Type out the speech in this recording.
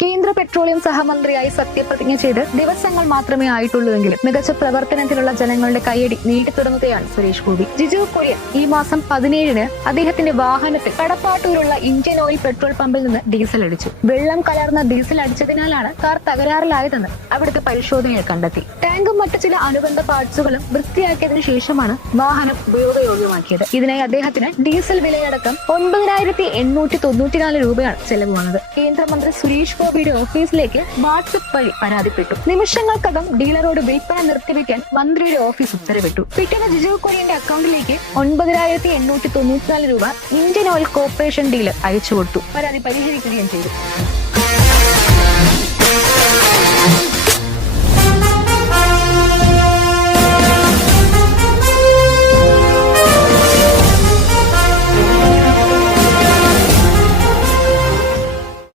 കേന്ദ്ര പെട്രോളിയം സഹമന്ത്രിയായി സത്യപ്രതിജ്ഞ ചെയ്ത് ദിവസങ്ങൾ മാത്രമേ ആയിട്ടുള്ളൂവെങ്കിലും മികച്ച പ്രവർത്തനത്തിലുള്ള ജനങ്ങളുടെ കയ്യടി നീട്ടിത്തുടങ്ങുകയാണ് സുരേഷ് ഗോപി. ജിജു കുര്യൻ ഈ മാസം 17-ന് അദ്ദേഹത്തിന്റെ വാഹനത്തിൽ കടപ്പാട്ടൂരുള്ള ഇന്ത്യൻ ഓയിൽ പെട്രോൾ പമ്പിൽ നിന്ന് ഡീസൽ അടിച്ചു. വെള്ളം കലർന്ന ഡീസൽ അടിച്ചതിനാലാണ് കാർ തകരാറിലായതെന്ന് അവിടുത്തെ പരിശോധനയിൽ കണ്ടെത്തി. ടാങ്കും മറ്റു ചില അനുബന്ധ പാർട്സുകളും വൃത്തിയാക്കിയതിനു ശേഷമാണ് വാഹനം ഉപയോഗയോഗ്യമാക്കിയത്. ഇതിനായി അദ്ദേഹത്തിന് ഡീസൽ വിലയടക്കം 9,894 രൂപയാണ് ചെലവ് വന്നത്. കേന്ദ്രമന്ത്രി സുരേഷ് ഗോപിയുടെ ഓഫീസിലേക്ക് വാട്സ്ആപ്പ് വഴി പരാതിപ്പെട്ടു. നിമിഷങ്ങൾക്കകം ഡീലറോട് വിൽപ്പന നിർത്തിവെക്കാൻ മന്ത്രിയുടെ ഓഫീസ് ഉത്തരവിട്ടു. പിറ്റേന്ന് ജിജു കുര്യന്റെ അക്കൗണ്ടിലേക്ക് 9,894 രൂപ ഇന്ത്യൻ ഓയിൽ കോർപ്പറേഷൻ ഡീലർ അയച്ചു കൊടുത്തു. പരാതി പരിഹരിക്കുകയും ചെയ്തു.